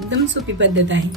एकदम सोपी पद्धत आहे.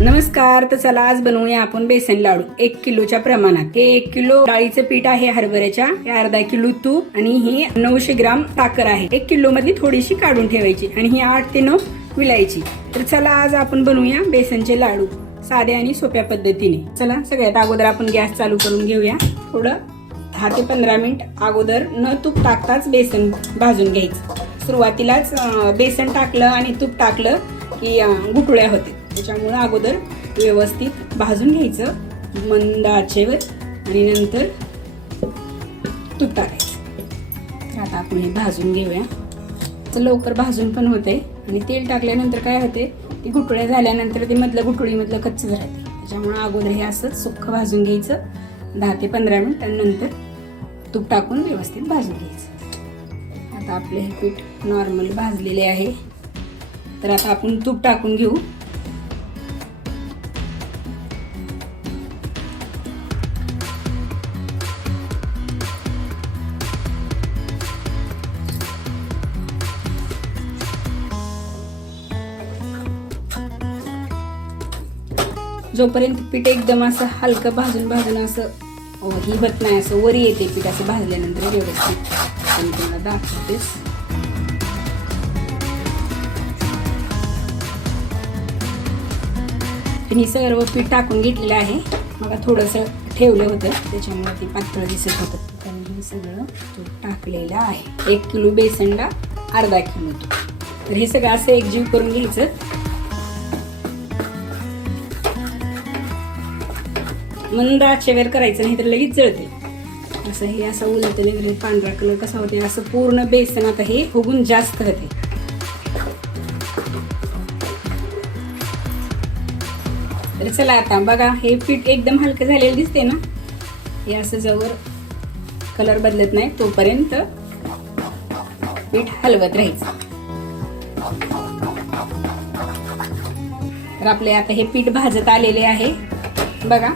नमस्कार तर चला आज बनवूया आपण बेसन लाडू. एक किलोच्या प्रमाणात. हे एक किलो डाळीचं पीठ आहे हरभऱ्याच्या. हे अर्धा किलो तूप आणि ही नऊशे ग्राम साखर आहे. एक किलो मधली थोडीशी काढून ठेवायची आणि ही आठ ते नऊ विलायची. तर चला आज आपण बनवूया बेसनचे लाडू. साध्या आणि सोप्या पद्धतीने. चला सगळ्यात अगोदर आपण गॅस चालू करून घेऊया. थोडं दहा ते पंधरा मिनिट अगोदर न तूप टाकताच बेसन भाजून घ्यायचं. सुरुवातीलाच बेसन टाकलं आणि तूप टाकलं की गुटुळ्या होते त्याच्यामुळं अगोदर व्यवस्थित भाजून घ्यायचं मंद आचेवर आणि नंतर तूप टाकायचं. तर आता आपण हे भाजून घेऊया. तर लवकर भाजून पण होते आणि तेल टाकल्यानंतर काय होते ती गुठळ्या झाल्यानंतर ते मधलं गुठळीमधलं कच्चच राहते. त्याच्यामुळं अगोदर हे असंच सुक्क भाजून घ्यायचं दहा ते पंधरा मिनिट आणि नंतर तूप टाकून व्यवस्थित भाजून घ्यायचं. आता आपले हे पीठ नॉर्मल भाजलेले आहे. तर आता आपण तूप टाकून घेऊ. जोपर्यंत पीठ एकदम असं हलकं भाजून भाजून असं ही होत नाही असं वरी येते पीठ असं भाजल्यानंतर व्यवस्थित पण तुम्हाला दाखवतेच मी सर्व पीठ टाकून घेतलेलं आहे. मला थोडंसं ठेवलं होतं त्याच्यामुळे ते पातळ दिसत होतं. कारण हे सगळं तो टाकलेलं आहे. एक किलो बेसनला अर्धा किलो. तर हे सगळं असं एकजीव करून घ्यायचं. मंद आचेवर करायचं नाही तर लगेच जळते. असं हे असं उलट वगैरे पांढरा कलर कसा होते? असं पूर्ण बेसन आता हे फुगून जास्त होते. तर चला आता बघा हे पीठ एकदम हलकं झालेलं दिसते ना? हे असं जवळ कलर बदलत नाही तोपर्यंत पीठ हलवत राहायचं. तर आपले आता हे पीठ भाजत आलेले आहे. बघा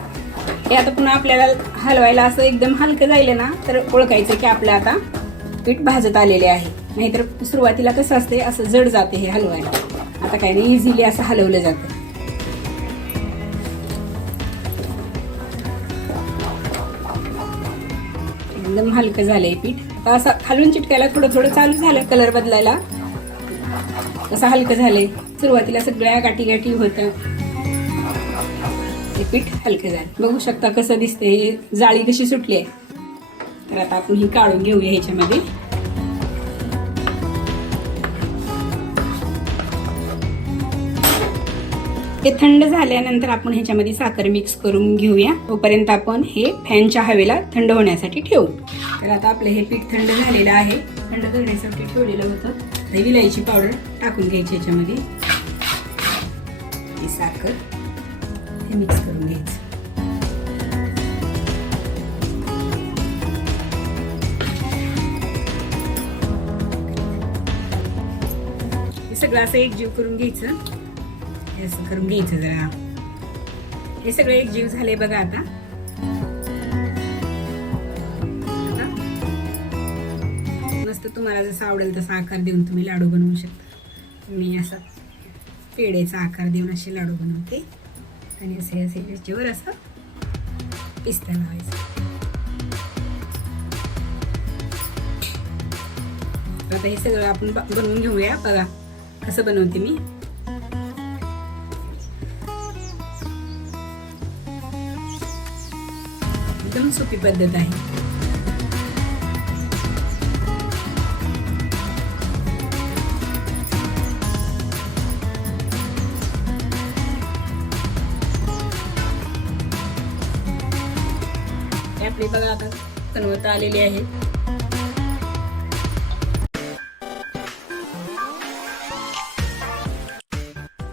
हे आता पुन्हा आपल्याला हलवायला असं एकदम हलकं जाईल ना तर ओळखायचं की आपलं आता पीठ भाजत आलेले आहे. नाहीतर सुरुवातीला कसं असते असं जड जाते हे हलवायला. आता काही नाही इझिली असं हलवलं जातं. एकदम हलकं झालंय पीठ. आता असं खालून चिटकायला थोडं थोडं चालू झालं कलर बदलायला. कसं हलकं झालंय. सुरुवातीला सगळ्या गाठी गाठी होतं. हे पीठ हलकं झालं. बघू शकता कसं दिसतंय. हे जाळी कशी सुटली आहे. तर आता आपण ही काढून घेऊया ह्याच्यामध्ये. हे थंड झाल्यानंतर आपण ह्याच्यामध्ये साखर मिक्स करून घेऊया. तोपर्यंत आपण हे फॅनच्या हवेला थंड होण्यासाठी ठेवू. तर आता आपलं हे पीठ थंड झालेलं आहे. थंड करण्यासाठी ठेवलेलं होतं. तर विलायची पावडर टाकून घ्यायची ह्याच्यामध्ये. ही साखर. हे मिक्स करून घ्यायचं. हे सगळं असं एकजीव करून घ्यायचं. हे असं करून घ्यायचं जरा. हे सगळं एकजीव झाले बघा आता. मस्त तुम्हाला जसं आवडेल तसा आकार देऊन तुम्ही लाडू बनवू शकता. मी असा पेढ्याचा आकार देऊन असे लाडू बनवते. आणि असे असे त्याच्यावर असं पिस्ता लावायचं आता हे सगळं आपण ब- बनवून घेऊया. बघा कसं बनवते मी. एकदम सोपी पद्धत आहे. बघा आता बनवता आलेली आहे.